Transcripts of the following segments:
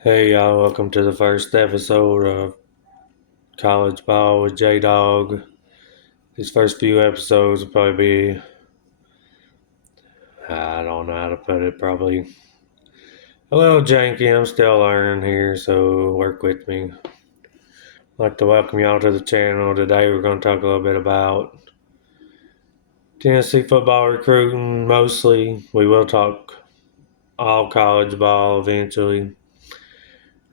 Hey y'all, welcome to the first episode of College Ball with J Dog. These first few episodes will probably be, I don't know how to put it, probably a little janky. I'm still learning here, so work with me. I'd like to welcome y'all to the channel. Today we're going to talk a little bit about Tennessee football recruiting mostly. We will talk all college ball eventually.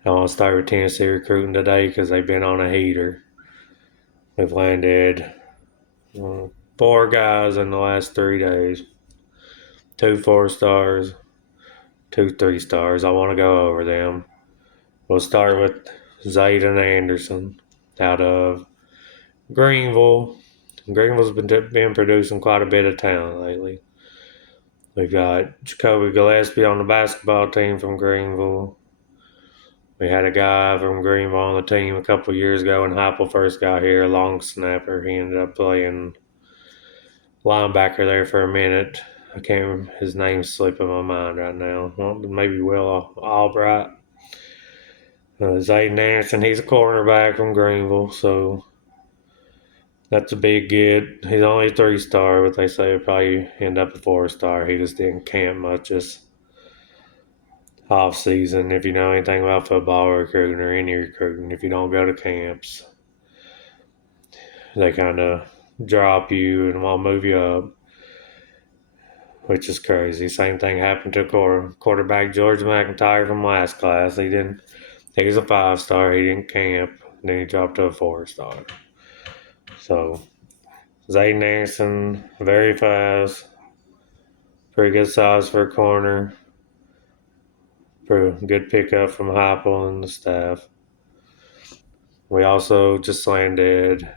I want to start with Tennessee recruiting today because they've been on a heater. We've landed four guys in the last 3 days. Two 4 stars, two 3 stars. I want to go over them. We'll start with Zayden Anderson out of Greenville. Greenville's been producing quite a bit of talent lately. We've got Jacoby Gillespie on the basketball team from Greenville. We had a guy from Greenville on the team a couple years ago when Heupel first got here, a long snapper. He ended up playing linebacker there for a minute. I can't remember, his name's slipping my mind right now. Well, maybe Will Albright. Zayden Anderson, he's a cornerback from Greenville, so that's a big get. He's only a 3 star, but they say he'll probably end up a 4 star. He just didn't camp much this off season. If you know anything about football recruiting or any recruiting, if you don't go to camps, they kind of drop you and won't move you up, which is crazy. Same thing happened to quarterback George McIntyre from last class. He didn't. He was a 5 star. He didn't camp. Then he dropped to a 4 star. So Zayden Anderson, very fast, pretty good size for a corner. Pretty good pickup from Heupel and the staff. We also just landed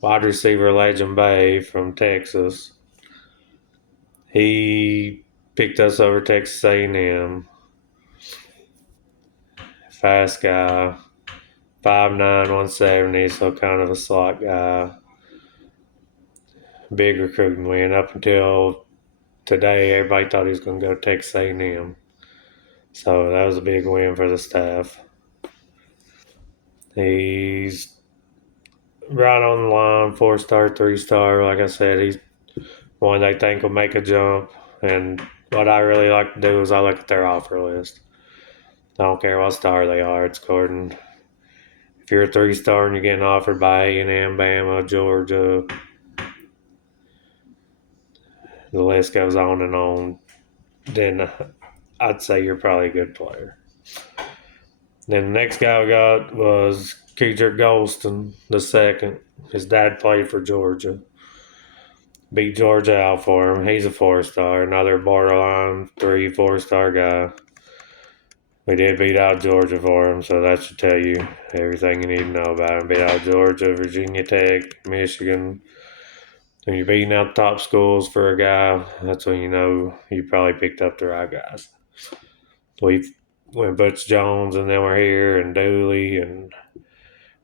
wide receiver Legend Bay from Texas. He picked us over Texas A&M. Fast guy, 5'9", 170, so kind of a slot guy. Big recruiting win. Up until today, everybody thought he was going to go to Texas A&M. So that was a big win for the staff. He's right on the line, 4 star, 3 star. Like I said, he's one they think will make a jump. And what I really like to do is I look at their offer list. I don't care what star they are. It's according. If you're a 3 star and you're getting offered by A&M, Bama, Georgia, the list goes on and on, then I'd say you're probably a good player. Then the next guy we got was Kedrick Golston, the second. His dad played for Georgia. Beat Georgia out for him. He's a 4 star, another borderline 3, 4 star guy. We did beat out Georgia for him, so that should tell you everything you need to know about him. Beat out Georgia, Virginia Tech, Michigan. When you're beating out top schools for a guy, that's when you know you probably picked up the right guys. We went Butch Jones, and then we're here, and Dooley, and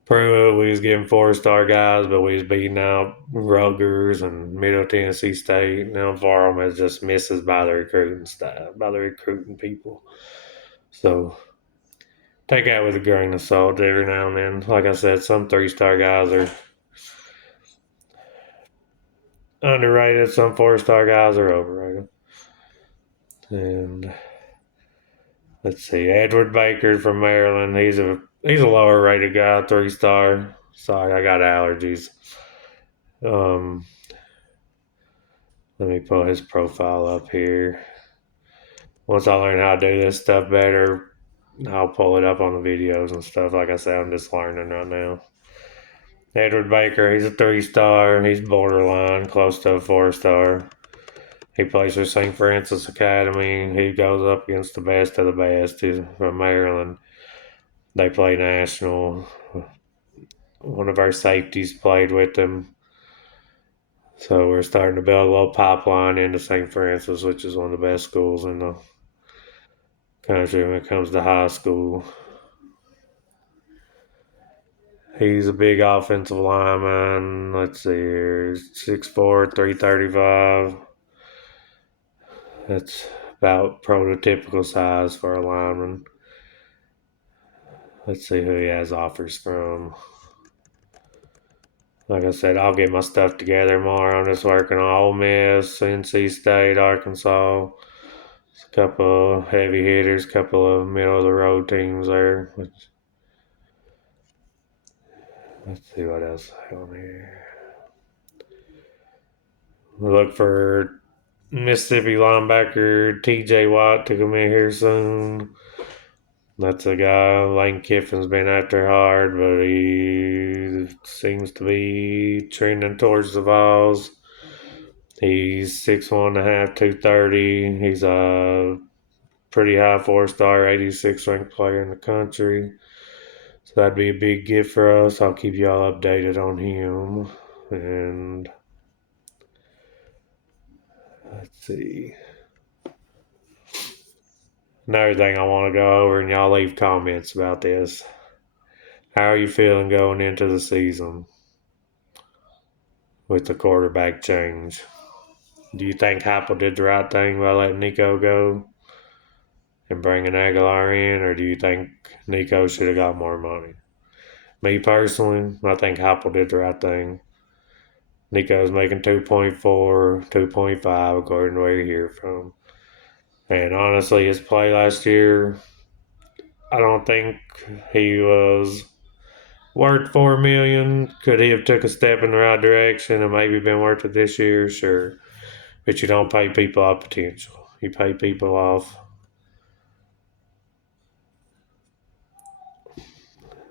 Pruitt. We was getting 4 star guys, but we was beating out Rutgers and Middle Tennessee State. Now Varlam is just misses by the recruiting staff, by the recruiting people. So take that with a grain of salt every now and then. Like I said, some 3 star guys are underrated, some 4 star guys are overrated. And let's see, Edward Baker from Maryland. He's a lower rated guy, 3 star. Sorry, I got allergies. Um, Let me pull his profile up here. Once I learn how to do this stuff better, I'll pull it up on the videos and stuff. Like I said, I'm just learning right now. Edward Baker, he's a 3 star. He's borderline, close to a 4 star. He plays for St. Francis Academy. He goes up against the best of the best. He's from Maryland. They play national. One of our safeties played with them. So we're starting to build a little pipeline into St. Francis, which is one of the best schools in the country when it comes to high school. He's a big offensive lineman. Let's see here. 6'4", 335. That's about prototypical size for a lineman. Let's see who he has offers from. Like I said, I'll get my stuff together tomorrow. I'm just working on Ole Miss, NC State, Arkansas. It's a couple of heavy hitters, couple of middle of the road teams there. Let's see what else I have on here. We look for Mississippi linebacker TJ Watt to come in here soon. That's a guy Lane Kiffin's been after hard, but he seems to be trending towards the Vols. He's 6'1 and a half, 230. He's a pretty high 4-star, 86 ranked player in the country. So that'd be a big gift for us. I'll keep y'all updated on him. And let's see. Another thing I want to go over, and y'all leave comments about this. How are you feeling going into the season with the quarterback change? Do you think Heupel did the right thing by letting Nico go and bringing Aguilar in, or do you think Nico should have got more money? Me personally, I think Heupel did the right thing. Nico's making 2.4, 2.5, according to where you hear from. And honestly, his play last year, I don't think he was worth $4 million. Could he have took a step in the right direction and maybe been worth it this year? Sure. But you don't pay people off potential. You pay people off.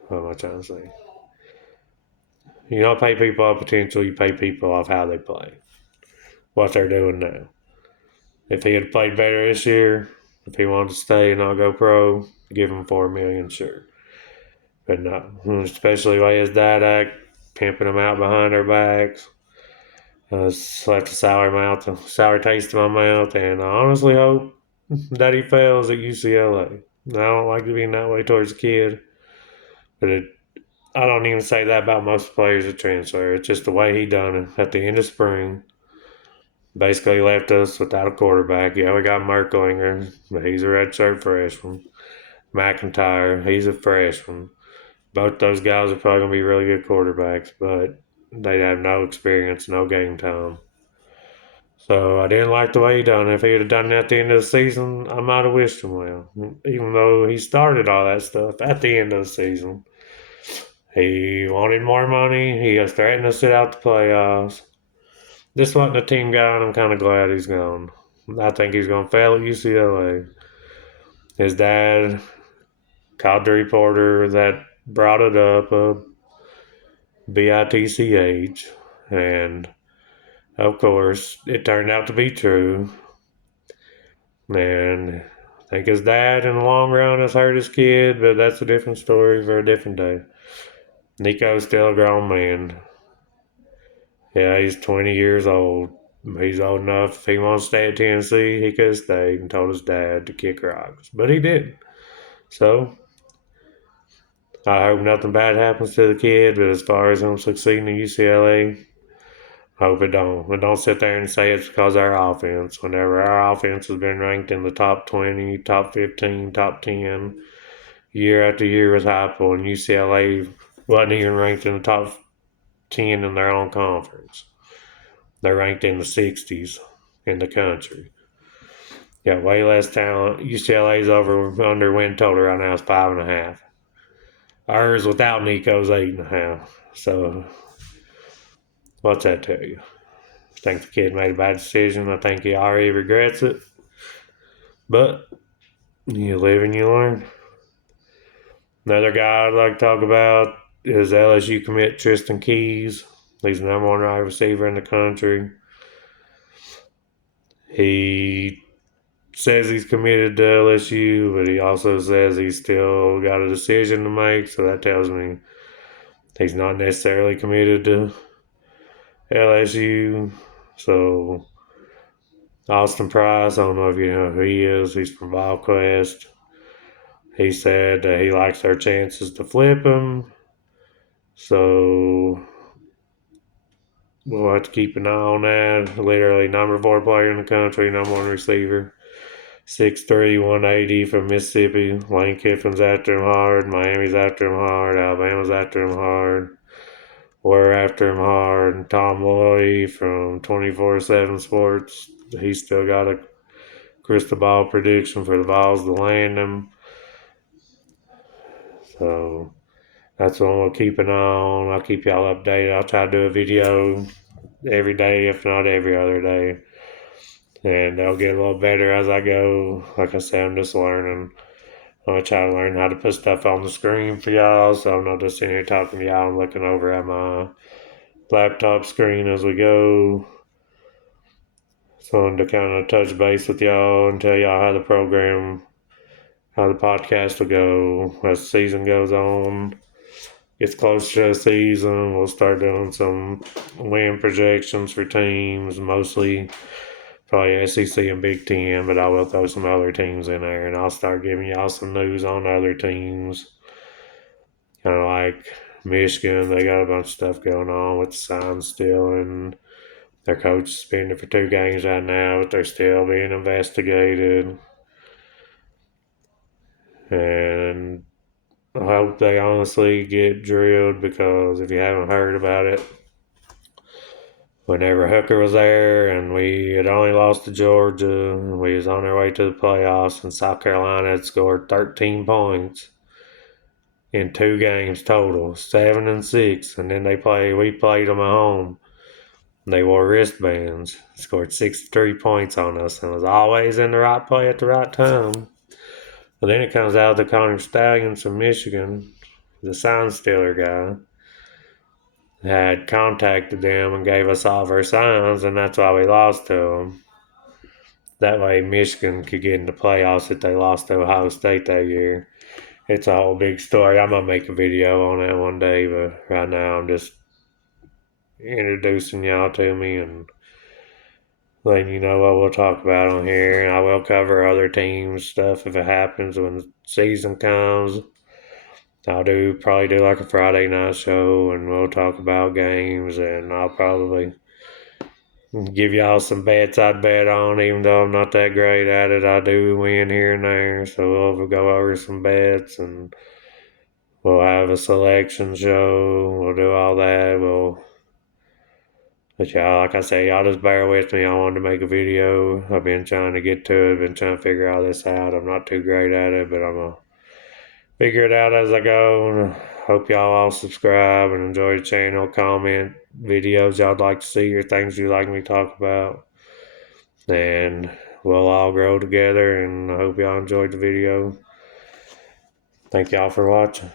What am I trying to say? You don't pay people off potential. You pay people off how they play. What they're doing now. If he had played better this year, if he wanted to stay and not go pro, give him $4 million, sure. But no, especially the way his dad act, pimping him out behind our backs. Left a sour taste in my mouth, and I honestly hope that he fails at UCLA. I don't like being that way towards a kid, but I don't even say that about most players that transfer. It's just the way he done it at the end of spring. Basically left us without a quarterback. Yeah, we got Merklinger, but he's a redshirt freshman. McIntyre, he's a freshman. Both those guys are probably going to be really good quarterbacks, but they have no experience, no game time. So I didn't like the way he done it. If he had done it at the end of the season, I might have wished him well. Even though he started all that stuff at the end of the season. He wanted more money. He was threatening to sit out the playoffs. This wasn't a team guy, and I'm kind of glad he's gone. I think he's going to fail at UCLA. His dad called the reporter that brought it up, BITCH, and of course, it turned out to be true. And I think his dad, in the long run, has hurt his kid, but that's a different story for a different day. Nico's still a grown man. Yeah, he's 20 years old. He's old enough. If he wants to stay at Tennessee, he could have stayed and told his dad to kick rocks. But he didn't. So, I hope nothing bad happens to the kid, but as far as him succeeding at UCLA, I hope it don't. And don't sit there and say it's because of our offense. Whenever our offense has been ranked in the top 20, top 15, top 10, year after year with Heupel, and UCLA wasn't even ranked in the top 10 in their own conference. They're ranked in the 60s in the country. Got way less talent. UCLA's under win total right now is 5.5. Ours without Nico's 8.5. So what's that tell you? I think the kid made a bad decision. I think he already regrets it. But you live and you learn. Another guy I'd like to talk about is LSU commit Tristan Keys. He's the number one wide receiver in the country. He says he's committed to LSU, but he also says he's still got a decision to make. So that tells me he's not necessarily committed to LSU. So Austin Price, I don't know if you know who he is. He's from VolQuest. He said that he likes our chances to flip him. So we'll have to keep an eye on that. Literally number 4 player in the country, number 1 receiver. 6'3", 180 from Mississippi. Lane Kiffin's after him hard. Miami's after him hard. Alabama's after him hard. We're after him hard. And Tom Loy from 24/7 Sports, he's still got a crystal ball prediction for the Vols to land him. So that's what we'll keep an eye on. I'll keep y'all updated. I'll try to do a video every day, if not every other day. And they'll get a little better as I go. Like I said, I'm just learning. I'm going to try to learn how to put stuff on the screen for y'all, so I'm not just sitting here talking to y'all. I'm looking over at my laptop screen as we go. So I wanted to kind of touch base with y'all and tell y'all how the podcast will go as the season goes on. Gets closer to the season, we'll start doing some win projections for teams, mostly probably SEC and Big Ten, but I will throw some other teams in there, and I'll start giving y'all some news on other teams. Kind of like Michigan, they got a bunch of stuff going on with the signs still, and their coach suspended for 2 games right now, but they're still being investigated. And I hope they honestly get drilled, because if you haven't heard about it, whenever Hooker was there and we had only lost to Georgia and we was on our way to the playoffs, and South Carolina had scored 13 points in 2 games total, 7-6, and then we played them at home. They wore wristbands, scored 63 points on us, and was always in the right play at the right time. But then it comes out the Connor Stallions from Michigan, the sign stealer guy, had contacted them and gave us all of our signs, and that's why we lost to them. That way Michigan could get in the playoffs if they lost to Ohio State that year. It's a whole big story. I'm going to make a video on that one day, but right now I'm just introducing y'all to me and letting you know what we'll talk about on here. And I will cover other teams' stuff if it happens when the season comes. I'll probably do like a Friday night show, and we'll talk about games, and I'll probably give y'all some bets I'd bet on, even though I'm not that great at it. I do win here and there, so we'll go over some bets, and we'll have a selection show. We'll do all that. But y'all, like I say, y'all just bear with me. I wanted to make a video. I've been trying to get to it, been trying to figure all this out. I'm not too great at it, but I'm going to figure it out as I go. And I hope y'all all subscribe and enjoy the channel, comment videos y'all'd like to see or things you'd like me to talk about. And we'll all grow together, and I hope y'all enjoyed the video. Thank y'all for watching.